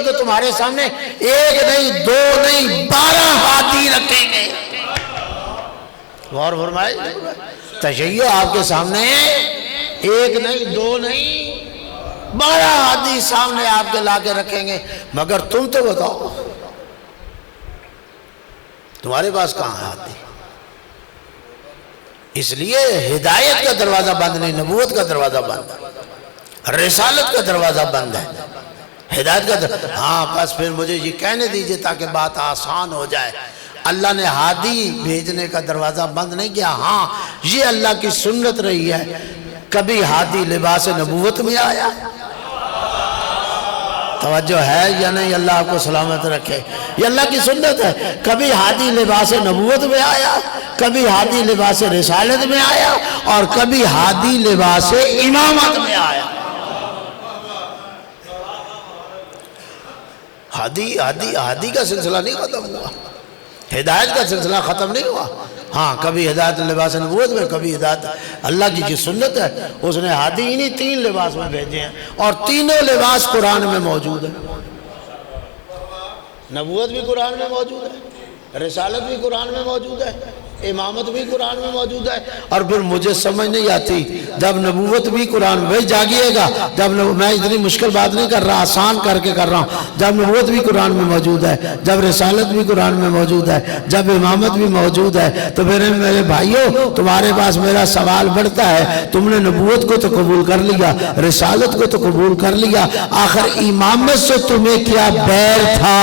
تو تمہارے سامنے ایک نہیں دو نہیں 12 ہادی رکھیں گے. غور فرمائے, تشیع آپ کے سامنے ایک نہیں دو نہیں 12 ہادی سامنے آپ کے لا کے رکھیں گے. مگر تم تو بتاؤ تمہارے پاس کہاں ہادی؟ اس لیے ہدایت کا دروازہ بند نہیں, نبوت کا دروازہ بند ہے, رسالت کا دروازہ بند ہے, ہدایت کا دروازہ. ہاں بس پھر مجھے یہ کہنے دیجئے تاکہ بات آسان ہو جائے, اللہ نے ہادی بھیجنے کا دروازہ بند نہیں کیا. ہاں یہ اللہ کی سنت رہی ہے, کبھی ہادی لباس نبوت میں آیا, توجہ ہے یا نہیں؟ اللہ آپ کو سلامت رکھے. یہ اللہ کی سنت ہے, کبھی ہادی لباس نبوت میں آیا, کبھی ہادی لباس رسالت میں آیا, اور کبھی ہادی لباس امامت میں آیا. ہادی کا سلسلہ نہیں ختم ہوا, ہدایت کا سلسلہ ختم نہیں ہوا. ہاں کبھی ہدایت لباس نبوت میں, کبھی ہدایت اللہ کی جو سنت ہے اس نے ہادی انہیں 3 لباس میں بھیجے ہیں, اور تینوں لباس قرآن میں موجود ہیں. نبوت بھی قرآن میں موجود ہے, رسالت بھی قرآن میں موجود ہے, امامت بھی قرآن میں موجود ہے. اور پھر مجھے سمجھ نہیں آتی جب نبوت بھی قرآن میں, بھائی جاگیے گا, جب میں اتنی مشکل بات نہیں کر رہا, آسان کر کے کر رہا ہوں. جب نبوت بھی قرآن میں موجود ہے, جب رسالت بھی قرآن میں موجود ہے, جب امامت بھی موجود ہے, تو پھر میرے بھائیوں تمہارے پاس میرا سوال بڑھتا ہے, تم نے نبوت کو تو قبول کر لیا, رسالت کو تو قبول کر لیا, آخر امامت سے تمہیں کیا بیر تھا؟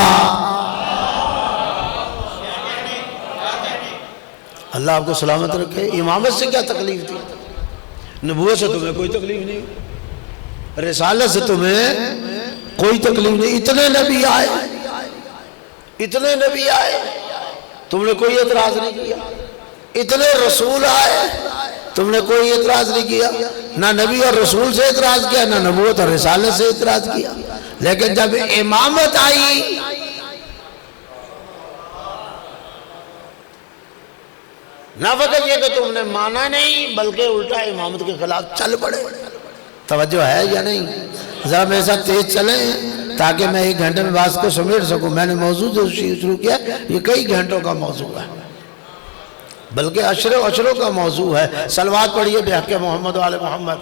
اللہ آپ کو سلامت رکھے. امامت سے کیا تکلیف تھی؟ نبوت سے تمہیں کوئی تکلیف نہیں, رسالت سے تمہیں کوئی تکلیف نہیں. اتنے نبی آئے, اتنے نبی آئے, تم نے کوئی اعتراض نہیں کیا. اتنے رسول آئے, تم نے کوئی اعتراض نہیں کیا. نہ نبی اور رسول سے اعتراض کیا, نہ نبوت اور رسالت سے اعتراض کیا. لیکن جب امامت آئی نہ فقط یہ کہ تم نے مانا نہیں بلکہ الٹا امامت کے خلاف چل پڑے. توجہ ہے یا نہیں؟ ذرا میرے ساتھ تیز چلیں تاکہ میں 1 گھنٹے میں بات کو سمیٹ سکوں. میں نے موضوع جو شروع کیا یہ کئی گھنٹوں کا موضوع ہے, بلکہ عشروں کا موضوع ہے. صلوات پڑھیے بحق محمد و آل محمد.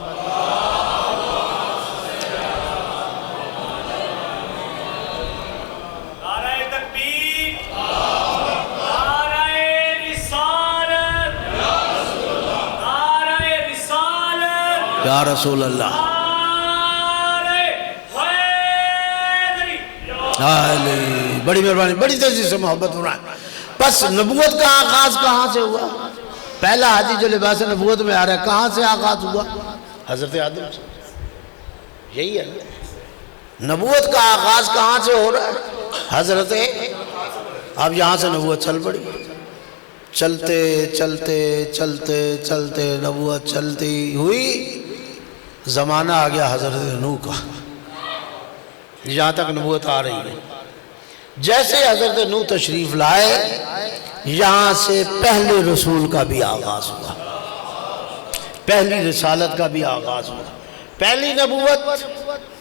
یا رسول اللہ, بڑی مہربانی, بڑی تیزی سے محبت ہو رہا ہے. بس نبوت کا آغاز کہاں سے ہوا؟ پہلا ہادی جو لباس نبوت میں آ رہا ہے کہاں سے آغاز ہوا؟ حضرت آدم سے. یہی ہے نبوت کا آغاز کہاں سے ہو رہا ہے؟ حضرت. اب یہاں سے نبوت چل پڑی, چلتے چلتے چلتے چلتے نبوت چلتی ہوئی, زمانہ آ گیا حضرت نوح کا, یہاں تک نبوت آ رہی ہے. جیسے حضرت نوح تشریف لائے, یہاں سے پہلے رسول کا بھی آغاز ہوا, پہلی رسالت کا بھی آغاز ہوا. پہلی نبوت,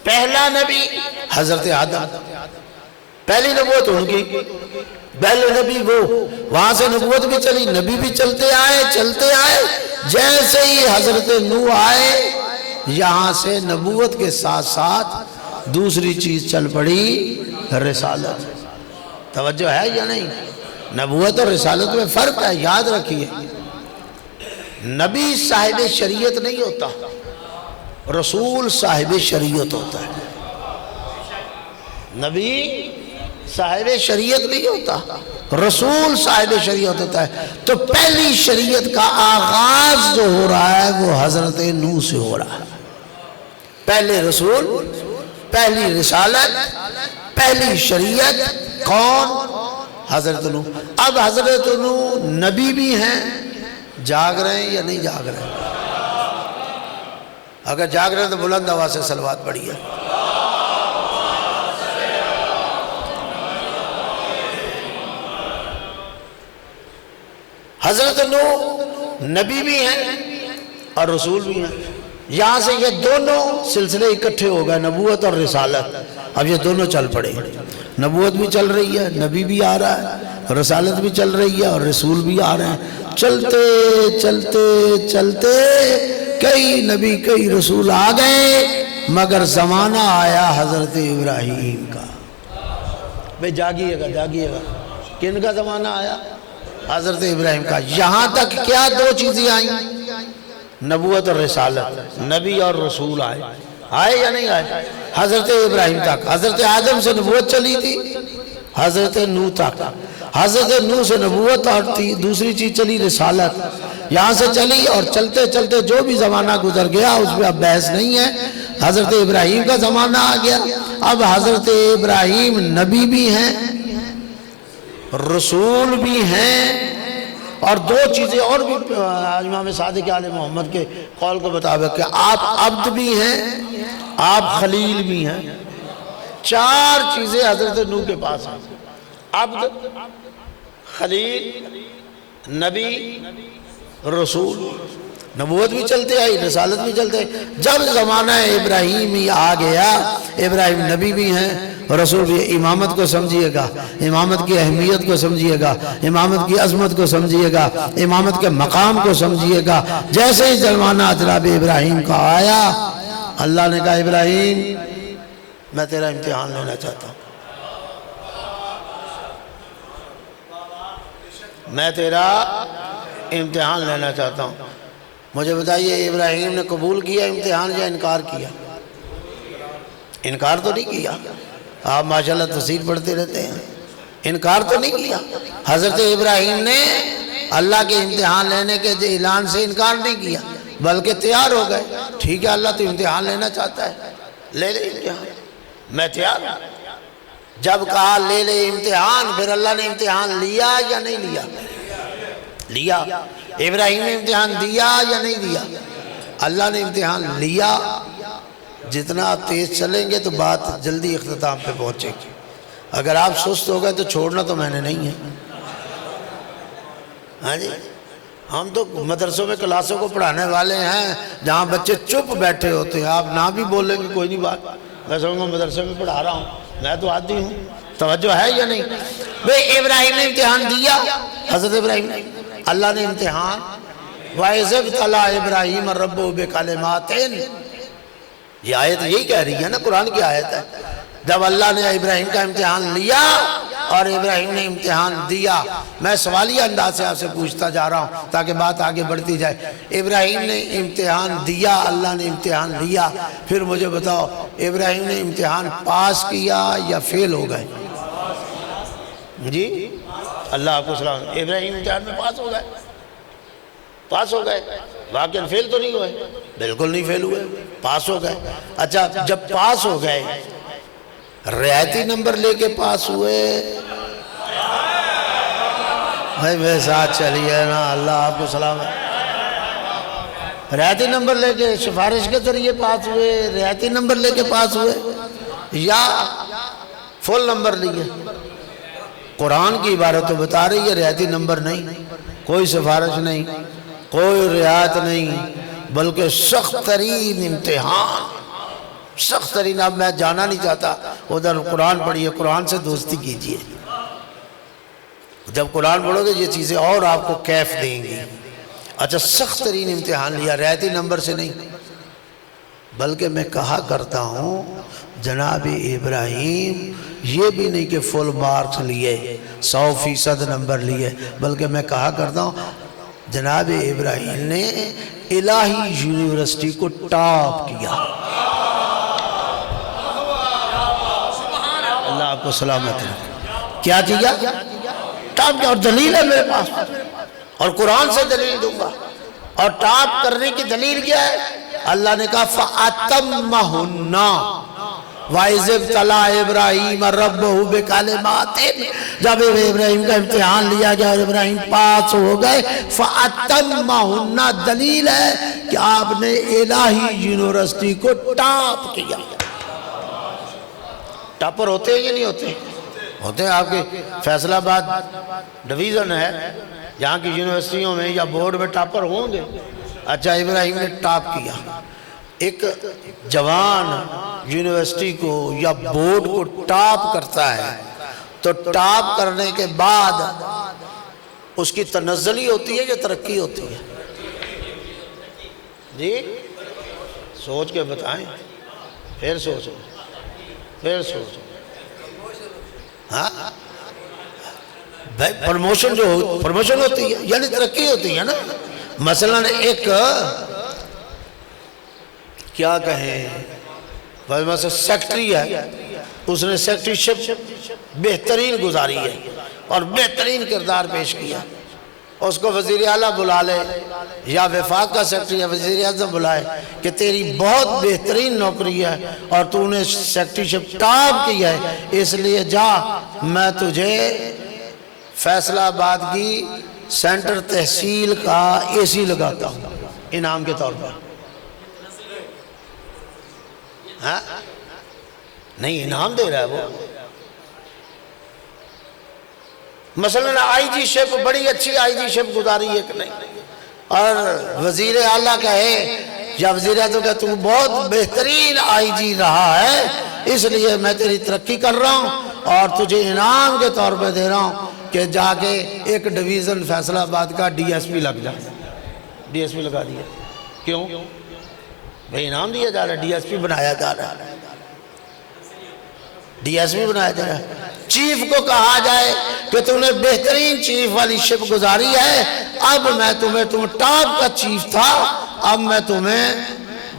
پہلا نبی حضرت آدم, پہلی نبوت ان کی, پہلے نبی وہ, وہاں سے نبوت بھی چلی, نبی بھی چلتے آئے چلتے آئے. جیسے ہی حضرت نوح آئے, یہاں سے نبوت کے ساتھ ساتھ دوسری چیز چل پڑی, رسالت. توجہ ہے یا نہیں؟ نبوت اور رسالت میں فرق ہے, یاد رکھیے. نبی صاحب شریعت نہیں ہوتا, رسول صاحب شریعت ہوتا ہے. نبی صاحب شریعت نہیں ہوتا, رسول صاحب شریعت ہوتا ہے. تو پہلی شریعت کا آغاز جو ہو رہا ہے وہ حضرت نوح سے ہو رہا ہے. پہلے رسول, پہلی رسالت, پہلی شریعت کون؟ حضرت نوح. اب حضرت نوح نبی بھی ہیں, جاگ رہے ہیں یا نہیں جاگ رہے ہیں؟ اگر جاگ رہے ہیں تو بلند آواز سے صلوات پڑھیے. حضرت نوح نبی بھی ہیں اور رسول بھی ہیں. یہاں سے یہ دونوں سلسلے اکٹھے ہو گئے, نبوت اور رسالت. اب یہ دونوں چل پڑے، نبوت بھی چل رہی ہے، نبی بھی آ رہا ہے، رسالت بھی چل رہی ہے اور رسول بھی آ رہے ہیں، چلتے چلتے چلتے کئی نبی کئی رسول آ گئے، مگر زمانہ آیا حضرت ابراہیم کا۔ بھئی جاگیے گا جاگیے گا، کن کا زمانہ آیا؟ حضرت ابراہیم کا۔ یہاں تک کیا دو چیزیں آئیں؟ نبوت اور رسالت، نبی اور رسول آئے، آئے یا نہیں آئے؟ حضرت ابراہیم تک، حضرت آدم سے نبوت چلی تھی حضرت نوح تک، حضرت نوح سے نبوت اور دوسری چیز چلی رسالت، یہاں سے چلی اور چلتے چلتے جو بھی زمانہ گزر گیا اس میں اب بحث نہیں ہے، حضرت ابراہیم کا زمانہ آ گیا۔ اب حضرت ابراہیم نبی بھی ہیں، رسول بھی ہیں، اور دو چیزیں اور بھی امام صادق آل محمد کے قول کو مطابق کہ آپ عبد بھی ہیں، آپ خلیل بھی ہیں، چار چیزیں حضرت نوح کے پاس ہیں، عبد، خلیل، نبی، رسول۔ نبوت بھی چلتے آئی، رسالت بھی چلتے آئی۔ جب زمانہ ابراہیم ہی آ گیا، ابراہیم نبی بھی ہیں، رسول بھی۔ امامت کو سمجھیے گا، امامت کی اہمیت کو سمجھیے گا، امامت کی عظمت کو سمجھیے گا، امامت کے مقام کو سمجھیے گا۔ جیسے ہی زمانہ جناب ابراہیم کا آیا، اللہ نے کہا ابراہیم میں تیرا امتحان لینا چاہتا ہوں، میں تیرا امتحان لینا چاہتا ہوں۔ مجھے بتائیے ابراہیم نے قبول کیا امتحان یا انکار کیا؟ انکار تو نہیں کیا، آپ ماشاءاللہ تفسیر پڑھتے رہتے ہیں، انکار تو نہیں کیا۔ حضرت ابراہیم نے اللہ کے امتحان لینے کے اعلان سے انکار نہیں کیا، بلکہ تیار ہو گئے، ٹھیک ہے اللہ تو امتحان لینا چاہتا ہے، لے لے امتحان، میں تیار ہوں۔ جب کہا لے لے امتحان، پھر اللہ نے امتحان لیا یا نہیں لیا؟ لیا۔ ابراہیم نے امتحان دیا یا نہیں دیا؟ اللہ نے امتحان لیا۔ جتنا تیز چلیں گے تو بات جلدی اختتام پہ پہنچے گی، اگر آپ سست ہو گئے تو چھوڑنا تو میں نے نہیں ہے۔ ہاں جی، ہم تو مدرسوں میں کلاسوں کو پڑھانے والے ہیں جہاں بچے چپ بیٹھے ہوتے ہیں، آپ نہ بھی بولیں گے کوئی نہیں بات، میں سمجھوں گا مدرسے میں پڑھا رہا ہوں، میں تو عادی ہوں، توجہ ہے یا نہیں؟ بھئی ابراہیم نے امتحان دیا، حضرت ابراہیم نے، اللہ نے امتحان، وَإِذِ ابْتَلَىٰ إِبْرَاهِيمَ رَبُّهُ بِكَلِمَاتٍ، یہ آیت یہی کہہ رہی ہے نا، قرآن کی آیت ہے۔ جب اللہ نے ابراہیم کا امتحان لیا اور ابراہیم نے امتحان دیا، میں سوالیہ انداز سے آپ سے پوچھتا جا رہا ہوں تاکہ بات آگے بڑھتی جائے۔ ابراہیم نے امتحان دیا، اللہ نے امتحان لیا، پھر مجھے بتاؤ ابراہیم نے امتحان پاس کیا یا فیل ہو گئے؟ جی اللہ آپ کو سلام۔ ابراہیم امتحان میں پاس ہو گئے، پاس ہو گئے، واقعاً فیل تو نہیں ہوئے، بالکل نہیں فیل ہوئے، پاس ہو گئے۔ اچھا جب پاس ہو گئے، رعایتی نمبر لے کے پاس ہوئے؟ بھائی میرے ساتھ چلیے نا، اللہ آپ کو سلام ہے۔ رعایتی نمبر لے کے سفارش کے ذریعے پاس ہوئے، رعایتی نمبر لے کے پاس ہوئے یا فل نمبر لیے؟ قرآن کی عبارت تو بتا رہی ہے رعایتی نمبر نہیں، کوئی سفارش نہیں، کوئی رعایت نہیں، بلکہ سخت ترین امتحان، سخت ترین۔ اب میں جانا نہیں چاہتا، ادھر قرآن پڑھیے، قرآن سے دوستی کیجئے، جب قرآن پڑھو گے یہ چیزیں اور آپ کو کیف دیں گی۔ اچھا سخت ترین امتحان لیا، رعایتی نمبر سے نہیں، بلکہ میں کہا کرتا ہوں جناب ابراہیم یہ بھی نہیں کہ فل مارکس لیے، 100% نمبر لیے، بلکہ میں کہا کرتا ہوں جناب ابراہیم نے الہی یونیورسٹی کو ٹاپ کیا۔ اللہ آپ کو سلامت ہے۔ کیا کیا؟ ٹاپ کیا، اور دلیل ہے میرے پاس، اور قرآن سے دلیل دوں گا۔ اور ٹاپ کرنے کی دلیل کیا ہے؟ اللہ نے کہا فَأَتَمَّهُنَّ وَإِذِ ابْتَلَىٰ إِبْرَاهِيمَ رَبُّهُ بِكَلِمَاتٍ، جب ابراہیم کا امتحان لیا گیا اور ابراہیم پاس ہو گئے، فَأَتَمَّهُنَّ دلیل ہے کہ آپ نے الہی یونیورسٹی کو ٹاپ کیا۔ ٹاپر ہوتے ہیں یا نہیں ہوتے؟ ہوتے ہیں۔ آپ کے فیصل آباد ڈویژن ہے، یہاں کی یونیورسٹیوں میں یا بورڈ میں ٹاپر ہوں گے۔ اچھا ابراہیم نے ٹاپ کیا، ایک جوان یونیورسٹی کو یا بورڈ کو ٹاپ کرتا ہے تو ٹاپ کرنے کے بعد اس کی تنزلی ہوتی ہے یا ترقی ہوتی ہے؟ جی سوچ کے بتائیں، پھر سوچو، پھر سوچو۔ ہاں بھائی پروموشن جو پروموشن ہوتی ہے یعنی ترقی ہوتی ہے نا۔ مثلا ایک کیا کہیں مثلا سیکٹری ہے، اس نے سیکٹری شپ بہترین گزاری ہے اور بہترین کردار پیش کیا، اس کو وزیر اعلیٰ بلا لے یا وفاق کا سیکٹری یا وزیر اعظم بلائے کہ تیری بہت بہترین نوکری ہے اور تو نے سیکٹری شپ ٹاپ کی ہے، اس لیے جا میں تجھے فیصلہ آباد کی سینٹر تحصیل کا اے سی لگاتا ہوں انعام کے طور پر۔ ہاں نہیں انعام دے رہا ہے وہ۔ مثلا آئی جی شپ بڑی اچھی آئی جی شپ گزاری ہے کہ نہیں، اور وزیر اعلیٰ کہے یا وزیر اعظم کہے تو بہت بہترین آئی جی رہا ہے اس لیے میں تیری ترقی کر رہا ہوں اور تجھے انعام کے طور پہ دے رہا ہوں کہ جا کے ایک ڈویژن فیصلہ آباد کا ڈی ایس پی لگ جائے۔ ڈی ایس پی لگا دیا، کیوں بھئی انعام دیا جا رہا ہے، ڈی ایس پی بنایا جا رہا ہے، ڈی ایس پی بنایا جا رہا ہے۔ چیف کو کہا جائے کہ تم نے بہترین چیف والی شپ گزاری ہے، اب میں تم ٹاپ کا چیف تھا، اب میں تمہیں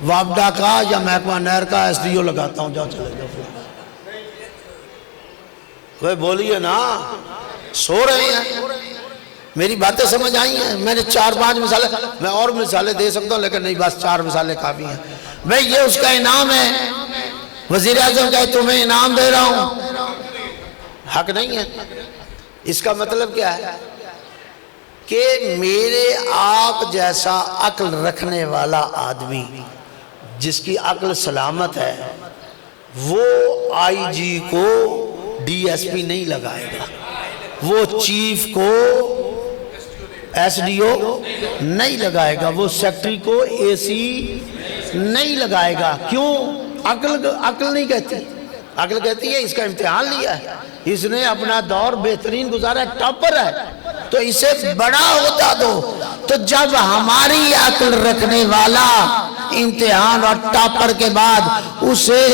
وابڈا کا یا محکمہ نہر کا ایس ڈی او لگاتا ہوں، جاؤ چلے جاؤ۔ وہ بولیے نا، سو رہے ہیں، میری باتیں سمجھ آئی ہیں؟ میں نے 4-5 مثالیں، میں اور مثالیں دے سکتا ہوں لیکن نہیں، بس 4 مثالیں کافی ہیں۔ بھئی یہ اس کا انعام ہے، وزیر اعظم کہے تمہیں انعام دے رہا ہوں، حق نہیں ہے۔ اس کا مطلب کیا ہے کہ میرے آپ جیسا عقل رکھنے والا آدمی جس کی عقل سلامت ہے وہ آئی جی کو ڈی ایس پی نہیں لگائے گا، وہ چیف کو ایس ڈی او نہیں لگائے گا، وہ سیکٹری کو اے سی نہیں لگائے گا۔ کیوں؟ عقل نہیں کہتی، عقل کہتی ہے اس کا امتحان لیا ہے، اس نے اپنا دور بہترین گزارا ہے، ٹاپر ہے، تو اسے بڑا ہوتا دو۔ تو جب ہماری عقل رکھنے والا امتحان اور ٹاپر کے بعد اسے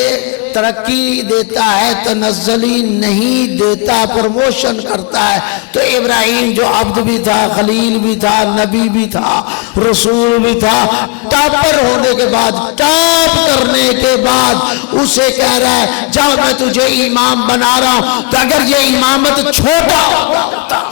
ترقی دیتا ہے، تنزلی نہیں دیتا، پروموشن کرتا ہے، تو ابراہیم جو عبد بھی تھا، خلیل بھی تھا، نبی بھی تھا، رسول بھی تھا، ٹاپر ہونے کے بعد، ٹاپ کرنے کے بعد اسے کہہ رہا ہے جب میں تجھے امام بنا رہا ہوں، تو اگر یہ امامت چھوٹا ہوتا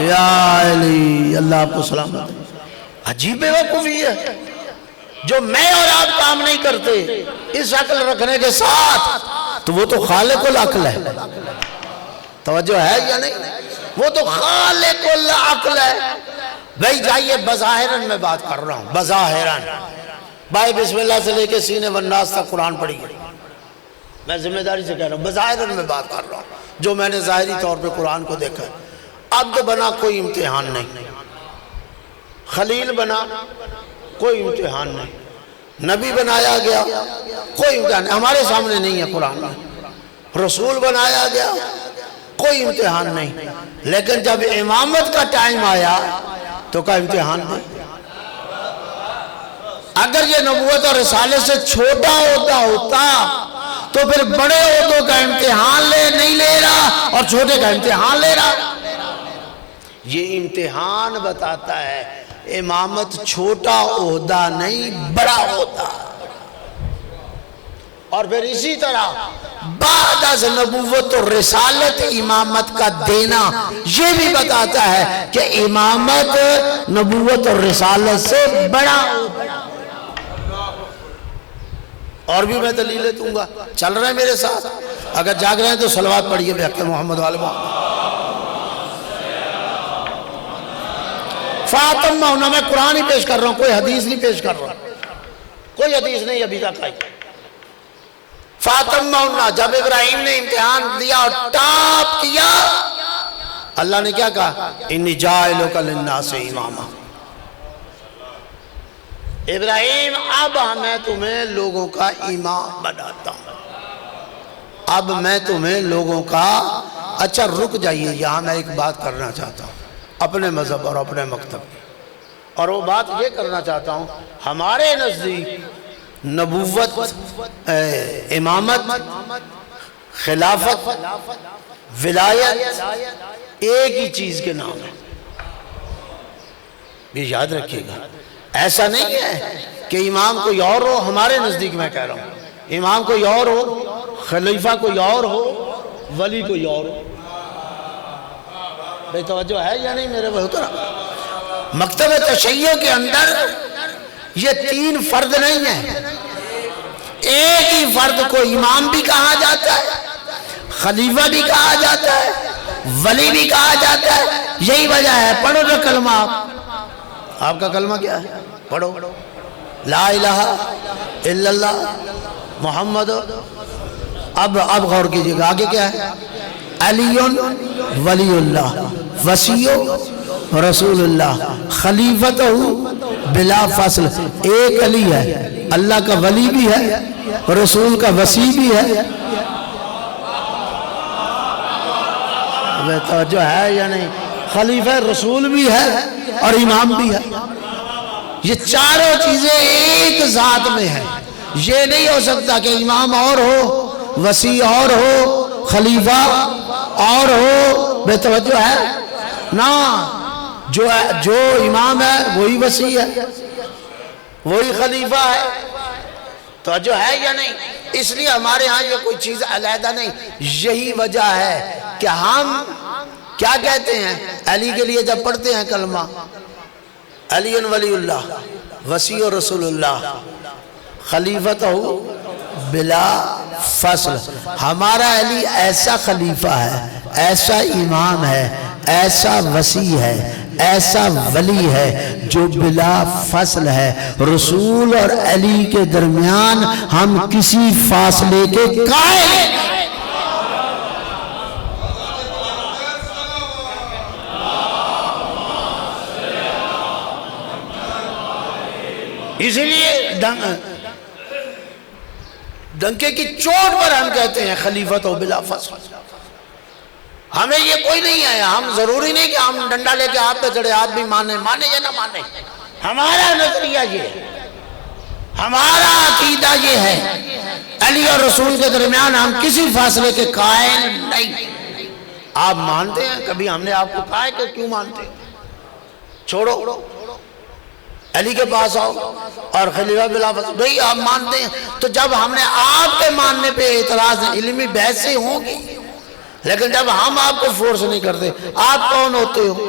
یا علی، اللہ آپ کو سلامت۔ عجیب بیوقوفی ہے جو میں اور آپ کام نہیں کرتے اس عقل رکھنے کے ساتھ، تو وہ تو خالق العقل ہے۔ توجہ ہے یا نہیں؟ وہ تو خالق العقل ہے۔ بھائی جائیے، بظاہراً میں بات کر رہا ہوں، بظاہراً بھائی بسم اللہ سے لے کے سینے والناس تک قرآن پڑھی گئی، میں ذمہ داری سے کہہ رہا ہوں، بظاہراً میں بات کر رہا ہوں جو میں نے ظاہری طور پہ قرآن کو دیکھا ہے۔ عبد بنا کوئی امتحان نہیں، خلیل بنا کوئی امتحان نہیں، نبی بنایا گیا کوئی امتحان نہیں، ہمارے سامنے نہیں ہے قرآن میں، رسول بنایا گیا کوئی امتحان نہیں، لیکن جب امامت کا ٹائم آیا تو کا امتحان نہیں۔ اگر یہ نبوت اور رسالے سے چھوٹا ہوتا تو پھر بڑے عہدوں کا امتحان نہیں لے رہا اور چھوٹے کا امتحان لے رہا۔ یہ امتحان بتاتا ہے امامت چھوٹا عہدہ نہیں، بڑا عہدہ۔ اور پھر اسی طرح بعد از نبوت و رسالت امامت کا دینا یہ بھی بتاتا ہے کہ امامت نبوت اور رسالت سے بڑا عہدہ۔ اور بھی میں دلیلیں دوں گا، چل رہے ہیں میرے ساتھ؟ اگر جاگ رہے ہیں تو صلوات پڑھیے بحق محمد والے محمد۔ فاطمہ ہونا، میں قرآن ہی پیش کر رہا ہوں، کوئی حدیث نہیں پیش کر رہا، کوئی حدیث نہیں ابھی تک آئی۔ فَأَتَمَّهُنَّ، جب ابراہیم نے امتحان دیا اور ٹاپ کیا، اللہ نے کیا کہا؟ اِنِّی جَاعِلُکَ لِلنَّاسِ اماما۔ ابراہیم اب میں تمہیں لوگوں کا امام بناتا ہوں، اب میں تمہیں لوگوں کا۔ اچھا رک جائیے، یہاں میں ایک بات کرنا چاہتا ہوں اپنے مذہب اور اپنے مکتب کی، اور وہ بات یہ کرنا چاہتا ہوں، ہمارے نزدیک نبوت، امامت، خلافت، ولایت ایک ہی چیز کے نام ہے، یہ یاد رکھیے گا۔ ایسا نہیں ہے کہ امام کوئی اور ہو، ہمارے نزدیک میں کہہ رہا ہوں امام کوئی اور ہو، خلیفہ کوئی اور ہو، ولی کوئی اور ہو۔ بے توجہ ہے یا نہیں میرے محترم؟ مکتب تشیع کے اندر یہ تین فرد نہیں ہیں، ایک ہی فرد کو امام بھی کہا جاتا ہے، خلیفہ بھی کہا جاتا ہے، ولی بھی کہا جاتا ہے۔ یہی وجہ ہے، پڑھو جو کلمہ آپ کا کلمہ کیا ہے؟ پڑھو لا الہ الا اللہ محمد۔ اب غور کیجئے گا آگے کیا ہے؟ علی ولی اللہ وصی رسول اللہ خلیفتہ بلا فصل۔ ایک علی ہے، اللہ کا ولی بھی ہے، رسول کا وصی بھی ہے۔ توجہ ہے یا نہیں؟ خلیفہ رسول بھی ہے اور امام بھی ہے۔ یہ چاروں چیزیں ایک ذات میں ہیں۔ یہ نہیں ہو سکتا کہ امام اور ہو، وصی اور ہو، خلیفہ اور ہو۔ بے توجہ ہے نا؟ جو امام ہے وہی وصی ہے، وہی خلیفہ ہے۔ توجہ ہے یا نہیں؟ اس لیے ہمارے ہاں یہ کوئی چیز علیحدہ نہیں۔ یہی وجہ ہے کہ ہم کیا کہتے ہیں علی کے لیے جب پڑھتے ہیں کلمہ، علی ولی اللہ وصی رسول اللہ خلیفتہ بلا فصل۔ ہمارا علی ایسا خلیفہ ہے، ایسا امام ہے، ایسا وصی ہے، ایسا ولی ہے جو بلا فصل ہے۔ رسول اور علی کے درمیان ہم کسی فاصلے کے قائل ہیں۔ اسی لیے ڈنکے کی چوٹ پر ہم کہتے ہیں خلیفت و بلا فصل۔ ہمیں یہ کوئی نہیں ہے، ہم ضروری نہیں کہ ہم ڈنڈا لے کے آپ پہ چڑھے، آپ بھی مانے یا نہ مانے۔ ہمارا نظریہ یہ ہے، ہمارا عقیدہ یہ ہے، علی اور رسول کے درمیان ہم کسی فاصلے کے قائل نہیں۔ آپ مانتے ہیں؟ کبھی ہم نے آپ کو کہا ہے کہ کیوں مانتے ہیں؟ چھوڑو، علی کے پاس آؤ اور خلیفہ بلا فصل۔ بھئی آپ مانتے ہیں تو جب ہم نے آپ کے ماننے پہ اعتراض، علمی بحثیں ہوں گی، لیکن جب ہم آپ کو فورس نہیں کرتے، آپ کون ہوتے ہو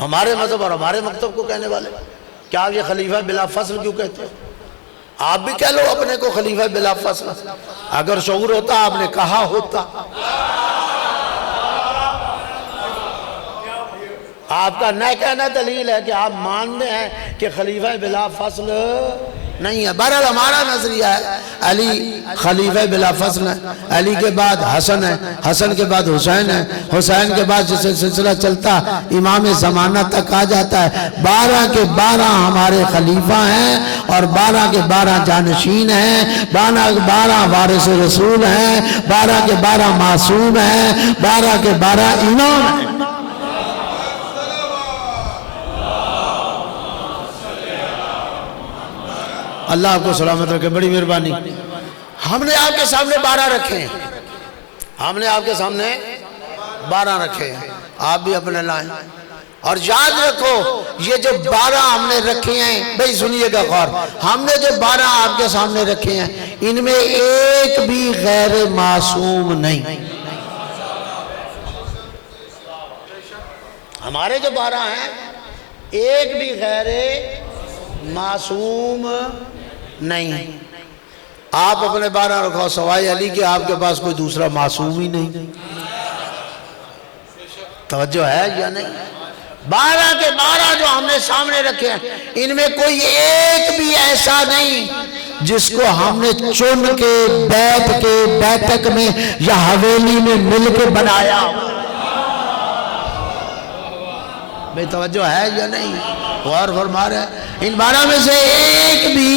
ہمارے مذہب اور ہمارے مکتب کو کہنے والے؟ کیا آپ یہ خلیفہ بلا فصل کیوں کہتے ہیں؟ آپ بھی کہہ لو اپنے کو خلیفہ بلا فصل، اگر شعور ہوتا آپ نے کہا ہوتا۔ آپ کا نہ کہنا دلیل ہے کہ آپ مانتے ہیں کہ خلیفہ بلا فصل نہیں ہے۔ بہرحال ہمارا نظریہ ہے علی خلیفہ بلا فصل ہے، علی کے بعد حسن ہے، حسن کے بعد حسین ہے، حسین کے بعد جسے سلسلہ چلتا امام زمانہ تک آ جاتا ہے۔ 12 کے 12 ہمارے خلیفہ ہیں اور 12 کے 12 جانشین ہیں، 12 کے 12 وارث رسول ہیں، 12 کے 12 معصوم ہیں، 12 کے 12 امام ہیں۔ اللہ آپ کو سلامت رکھے، بڑی مہربانی۔ ہم نے آپ کے سامنے 12 رکھے ہیں، ہم نے آپ کے سامنے 12 رکھے ہیں، آپ بھی اپنے لائیں۔ اور یاد رکھو یہ جو 12 ہم نے رکھے ہیں، بھئی سنیے گا غور، ہم نے جو 12 آپ کے سامنے رکھے ہیں ان میں ایک بھی غیر معصوم نہیں۔ ہمارے جو 12 ہیں ایک بھی غیر معصوم نہیں۔ آپ اپنے 12 رکھو سوائے علی کے، آپ کے پاس کوئی دوسرا معصوم ہی نہیں۔ توجہ ہے یا نہیں؟ 12 کے 12 جو ہم نے سامنے رکھے ہیں ان میں کوئی ایک بھی ایسا نہیں جس کو ہم نے چن کے بیٹھ کے بیٹھک میں یا حویلی میں مل کے بنایا. بے توجہ ہے یا نہیں؟ غور فرما رہے ہیں. ان 12 میں سے ایک بھی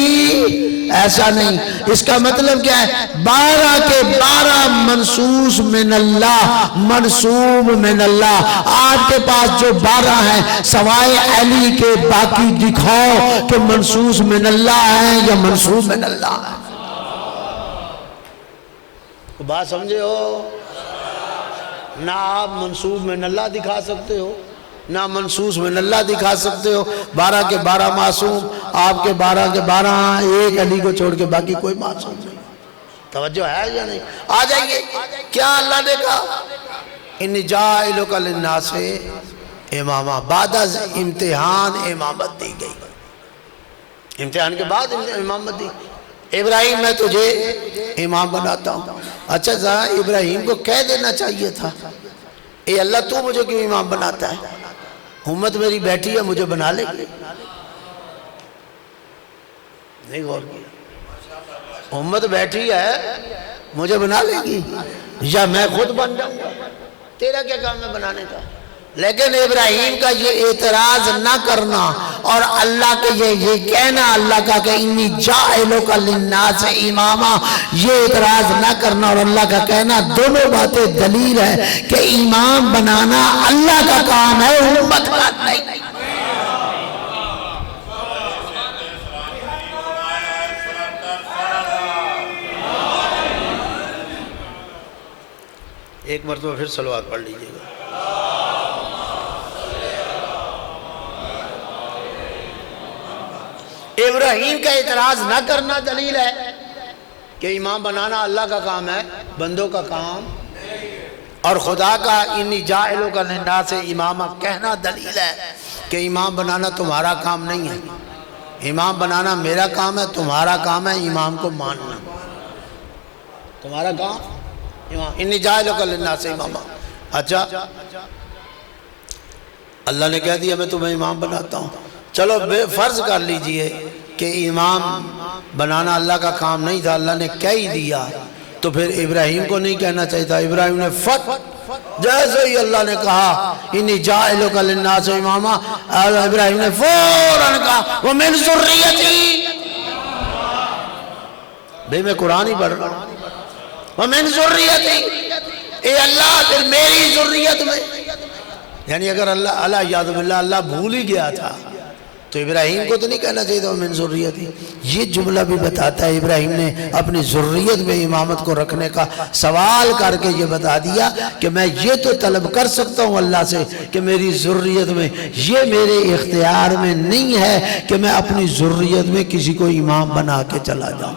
ایسا نہیں. اس کا مطلب کیا ہے؟ 12 کے 12 منصوص من اللہ، منصوب من اللہ. آپ کے پاس جو 12 ہیں سوائے علی کے باقی دکھاؤ کہ منصوص من اللہ ہیں یا منصوب من اللہ ہیں. بات سمجھے ہو؟ نہ آپ منصوب من اللہ دکھا سکتے ہو نہ منصوص من اللہ دکھا سکتے ہو. 12 کے 12 معصوم، آپ کے 12 کے 12، ایک علی کو چھوڑ کے باقی کوئی معصوم نہیں. توجہ ہے یا نہیں؟ آ جائیے. کیا اللہ نے کہا؟ انی جاعلک للناس اماما. بعد از امتحان امامت دی گئی. امتحان کے بعد امامت دی. ابراہیم میں تجھے امام بناتا ہوں. اچھا ذرا ابراہیم کو کہہ دینا چاہیے تھا اے اللہ تو مجھے کیوں امام بناتا ہے؟ امت میری بیٹھی ہے، مجھے بنا لے گی. نہیں غور کیا؟ امت بیٹھی ہے مجھے بنا لے گی یا میں خود بن جاؤں گا؟ تیرا کیا کام ہے بنانے کا؟ لیکن ابراہیم کا یہ اعتراض نہ کرنا اور اللہ کے یہ کہنا اللہ کا کہ انی جاعلک للناس اماما، یہ اعتراض نہ کرنا اور اللہ کا کہنا، دونوں باتیں دلیل ہے کہ امام بنانا اللہ کا کام ہے، امت کا نہیں. ایک مرتبہ پھر صلوات پڑھ لیجئے گا. ابراہیم کا اعتراض نہ کرنا دلیل ہے کہ امام بنانا اللہ کا کام ہے، بندوں کا کام. اور خدا کا انی جاعلک للناس اماما کہنا دلیل ہے کہ امام بنانا تمہارا کام نہیں ہے. امام بنانا میرا کام ہے، تمہارا کام ہے امام کو ماننا. تمہارا کام امام. انی جاعلک للناس اماما. اچھا اللہ نے کہہ دیا میں تمہیں امام بناتا ہوں. چلو فرض کر لیجئے کہ امام بنانا اللہ کا کام نہیں تھا، اللہ نے کہہ ہی دیا، تو پھر ابراہیم کو نہیں کہنا چاہیے تھا. ابراہیم نے جیسے ہی اللہ نے کہا انی جاعلک للناس اماما، ابراہیم نے فوراً کہا ومن ذریتی. بھئی میں قرآن ہی پڑھ رہا ہوں. ومن ذریتی، اے اللہ پھر میری ذریت میں. یعنی اگر اللہ یاد باللہ اللہ بھول ہی گیا تھا تو ابراہیم کو تو نہیں کہنا چاہیے تھا من ذریتی. یہ جملہ بھی بتاتا ہے ابراہیم نے اپنی ذریت میں امامت کو رکھنے کا سوال کر کے یہ بتا دیا کہ میں یہ تو طلب کر سکتا ہوں اللہ سے کہ میری ذریت میں، یہ میرے اختیار میں نہیں ہے کہ میں اپنی ذریت میں کسی کو امام بنا کے چلا جاؤں.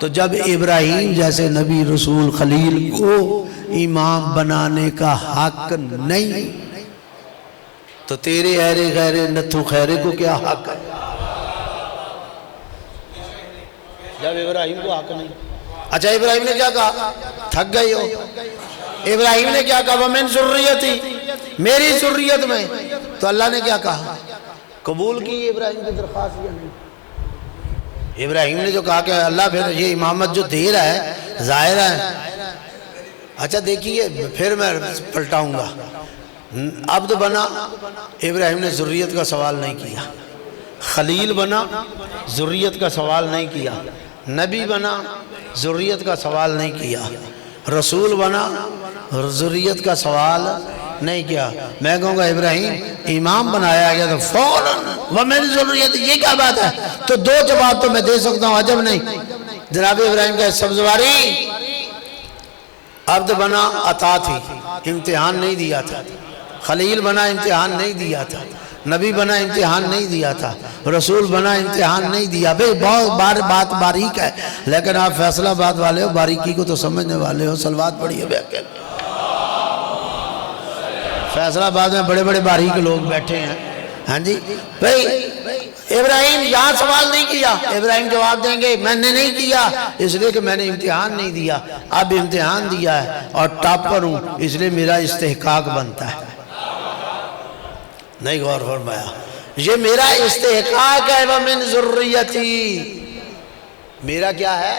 تو جب ابراہیم جیسے نبی رسول خلیل کو امام بنانے کا حق نہیں تو تیرے اہرے غیرے نتھو خیرے کو کیا حق ہے؟ جب ابراہیم کو حق نہیں. اچھا ابراہیم نے کیا کہا؟ تھک گئی ہو. ابراہیم نے کیا کہا ومن ذریتی، میری ذریت میں. تو اللہ نے کیا کہا؟ قبول کی ابراہیم کی درخواست یا نہیں؟ ابراہیم نے جو کہا کہ اللہ پھر یہ امامت جو دے رہا ہے ظاہر ہے. اچھا دیکھیے پھر میں پلٹاؤں گا. عبد بنا، ابراہیم نے ذریت کا سوال نہیں کیا. خلیل بنا، ذریت کا سوال نہیں کیا. نبی بنا، ذریت کا سوال نہیں کیا. رسول بنا، ذریت کا سوال نہیں کیا. میں کہوں گا ابراہیم امام بنایا گیا تو فوراً ومن ذریت، یہ کیا بات ہے؟ تو دو جواب تو میں دے سکتا ہوں، عجب نہیں. جناب ابراہیم کا سبزواری عبد بنا عطا تھی، امتحان نہیں دیا تھا. خلیل بنا امتحان نہیں دیا تھا. نبی بنا امتحان نہیں دیا تھا. رسول بنا امتحان نہیں دیا. بھئی بہت بات باریک ہے لیکن آپ فیصلہ بات والے ہو، باریکی کو تو سمجھنے والے ہو. صلوات پڑھیے بیٹھ کے. فیصلہ بات میں بڑے بڑے باریک لوگ بیٹھے ہیں. ہاں جی بھئی ابراہیم یہاں سوال نہیں کیا. ابراہیم جواب دیں گے میں نے نہیں کیا اس لیے کہ میں نے امتحان نہیں دیا. اب امتحان دیا ہے اور ٹاپر ہوں اس لیے میرا استحقاق بنتا ہے. نہیں غور فرمایا؟ یہ میرا استحقاق ہے ومن ذریتی. میرا کیا ہے؟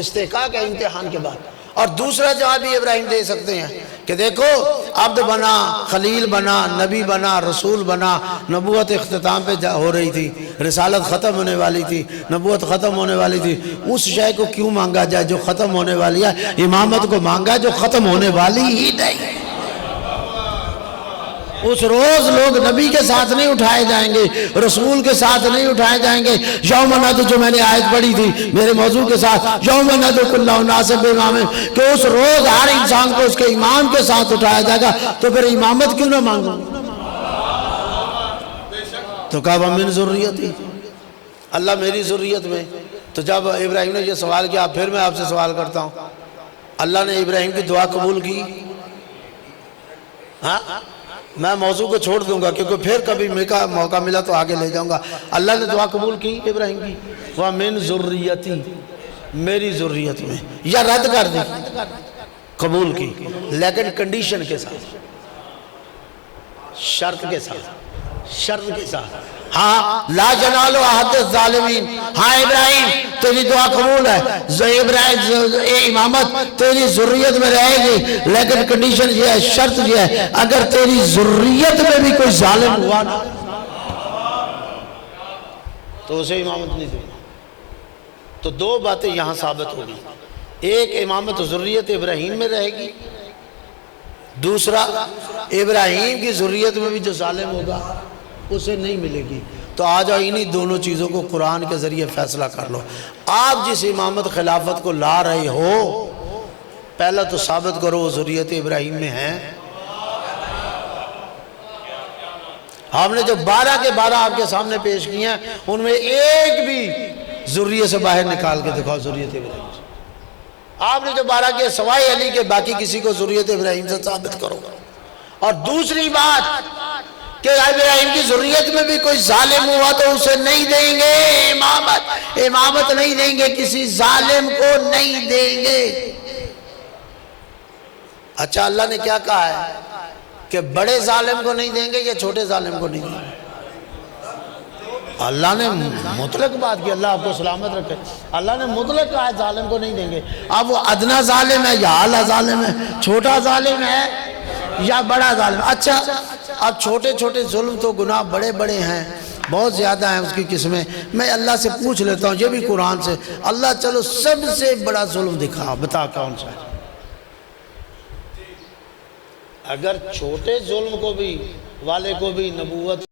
استحقاق ہے امتحان کے بعد۔ اور دوسرا جواب بھی ابراہیم دے سکتے ہیں کہ دیکھو عبد بنا، خلیل بنا، نبی بنا، رسول بنا، نبوت اختتام پہ ہو رہی تھی، رسالت ختم ہونے والی تھی، نبوت ختم ہونے والی تھی، اس شے کو کیوں مانگا جائے جو ختم ہونے والی ہے؟ امامت کو مانگا جو ختم ہونے والی ہی نہیں۔ اس روز لوگ نبی کے ساتھ نہیں اٹھائے جائیں گے، رسول کے ساتھ نہیں اٹھائے جائیں گے۔ یوم ندعو، جو میں نے آیت پڑھی تھی میرے موضوع کے ساتھ، یوم ندعو کل اناس بامام، کہ اس روز ہر انسان کو اس کے امام کے ساتھ اٹھایا جائے گا، تو پھر امامت کیوں نہ مانگو؟ تو کہا وَمِن ذُرِّيَّتِي، اللہ میری ذریت میں۔ تو جب ابراہیم نے یہ سوال کیا، پھر میں آپ سے سوال کرتا ہوں، اللہ نے ابراہیم کی دعا قبول کی؟ ہاں، میں موضوع کو چھوڑ دوں گا کیونکہ پھر کبھی موقع ملا تو آگے لے جاؤں گا۔ اللہ نے دعا قبول کی ابراہیم کی؟ وَمِن ذُرِّيَّتِي، میری ذریت میں، یا رد کر دی؟ قبول کی، لیکن کنڈیشن کے ساتھ، شرط کے ساتھ، شرط کے ساتھ۔ ہاں، لا ینال عہد الظالمین، ہاں ابراہیم تیری دعا قبول ہے، امامت تیری ذریت میں رہے گی، لیکن کنڈیشن یہ ہے، شرط یہ ہے، اگر تیری ذریت میں بھی کوئی ظالم ہوا نا تو اسے امامت نہیں دوں گا۔ تو دو باتیں یہاں ثابت ہوگی، ایک امامت ذریت ابراہیم میں رہے گی، دوسرا ابراہیم کی ذریت میں بھی جو ظالم ہوگا اسے نہیں ملے گی۔ تو آ جاؤ انہی دونوں چیزوں کو قرآن کے ذریعے فیصلہ کر لو۔ آپ جس امامت خلافت کو لا رہے ہو، پہلا تو ثابت کرو وہ ذریت ابراہیم میں ہیں۔ ہم نے جو 12 کے 12 آپ کے سامنے پیش کیے ہیں، ان میں ایک بھی ذریت سے باہر نکال کے دکھاؤ ذریت ابراہیم سے۔ آپ نے جو 12 کے سوائے علی کے، باقی کسی کو ذریت ابراہیم سے ثابت کرو۔ اور دوسری بات کہ ابراہیم کی ذریت میں بھی کوئی ظالم ہوا تو اسے نہیں دیں گے امامت نہیں دیں گے، کسی ظالم کو نہیں دیں گے۔ اچھا، اللہ نے کیا کہا ہے کہ بڑے ظالم کو نہیں دیں گے یا چھوٹے ظالم کو نہیں دیں گے؟ اللہ نے مطلق بات کی، اللہ آپ کو سلامت رکھے، اللہ نے مطلق کہا ہے ظالم کو نہیں دیں گے۔ اب وہ ادنا ظالم ہے یا اعلیٰ ظالم ہے، چھوٹا ظالم ہے یا بڑا ظالم؟ اچھا، اب چھوٹے چھوٹے ظلم تو گناہ بڑے بڑے ہیں، بہت زیادہ ہیں اس کی قسمیں۔ میں اللہ سے پوچھ لیتا ہوں، یہ بھی قرآن سے، اللہ چلو سب سے بڑا ظلم دکھا، بتا کون سا ہے؟ اگر چھوٹے ظلم کو بھی والے کو بھی نبوت